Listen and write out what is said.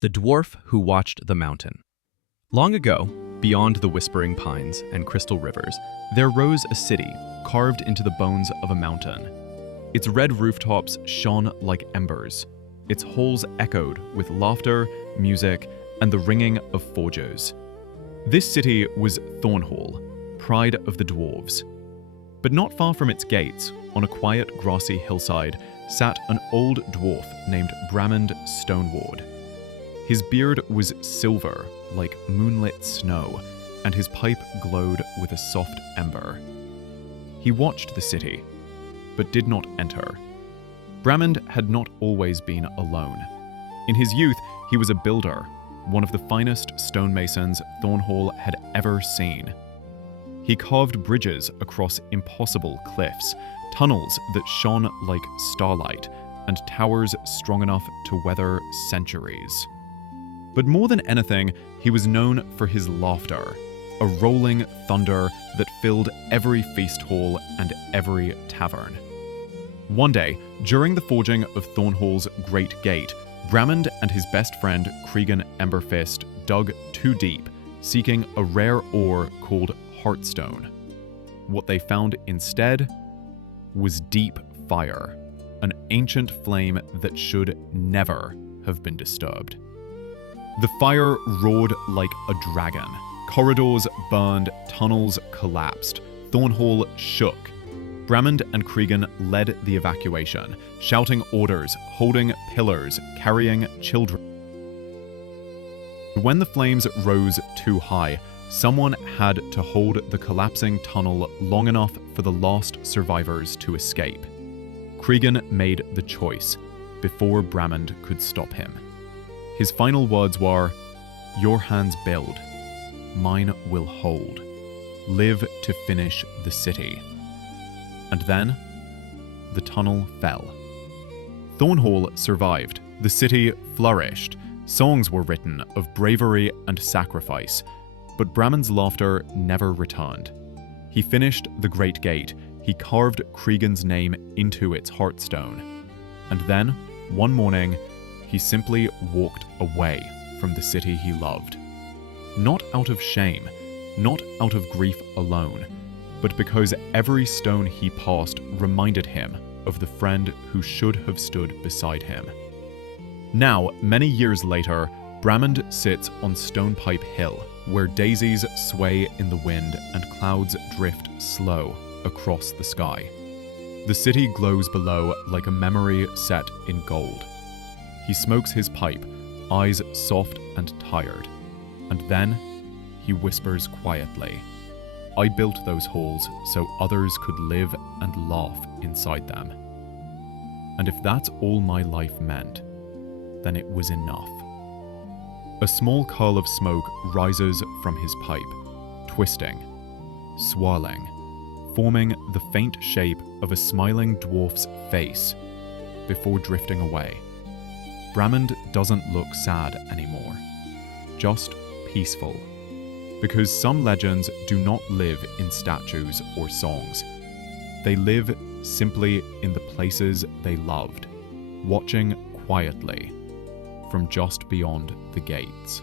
The Dwarf Who Watched the Mountain. Long ago, beyond the whispering pines and crystal rivers, there rose a city carved into the bones of a mountain. Its red rooftops shone like embers. Its halls echoed with laughter, music, and the ringing of forges. This city was Thornhall, pride of the dwarves. But not far from its gates, on a quiet grassy hillside, sat an old dwarf named Bramond Stoneward. His beard was silver, like moonlit snow, and his pipe glowed with a soft ember. He watched the city, but did not enter. Bramond had not always been alone. In his youth, he was a builder, one of the finest stonemasons Thornhall had ever seen. He carved bridges across impossible cliffs, tunnels that shone like starlight, and towers strong enough to weather centuries. But more than anything, he was known for his laughter, a rolling thunder that filled every feast hall and every tavern. One day, during the forging of Thornhall's great gate, Bramond and his best friend Cregan Emberfist dug too deep, seeking a rare ore called Heartstone. What they found instead was deep fire, an ancient flame that should never have been disturbed. The fire roared like a dragon. Corridors burned, tunnels collapsed. Thornhall shook. Bramond and Cregan led the evacuation, shouting orders, holding pillars, carrying children. When the flames rose too high, someone had to hold the collapsing tunnel long enough for the last survivors to escape. Cregan made the choice before Bramond could stop him. His final words were, "Your hands build, mine will hold. Live to finish the city." And then, the tunnel fell. Thornhall survived. The city flourished. Songs were written of bravery and sacrifice, but Bramond's laughter never returned. He finished the Great Gate. He carved Cregan's name into its heartstone. And then, one morning, he simply walked away from the city he loved. Not out of shame, not out of grief alone, but because every stone he passed reminded him of the friend who should have stood beside him. Now, many years later, Bramond sits on Stonepipe Hill, where daisies sway in the wind and clouds drift slow across the sky. The city glows below like a memory set in gold. He smokes his pipe, eyes soft and tired, and then he whispers quietly, "I built those halls so others could live and laugh inside them. And if that's all my life meant, then it was enough." A small curl of smoke rises from his pipe, twisting, swirling, forming the faint shape of a smiling dwarf's face before drifting away. Bramond doesn't look sad anymore, just peaceful, because some legends do not live in statues or songs. They live simply in the places they loved, watching quietly from just beyond the gates.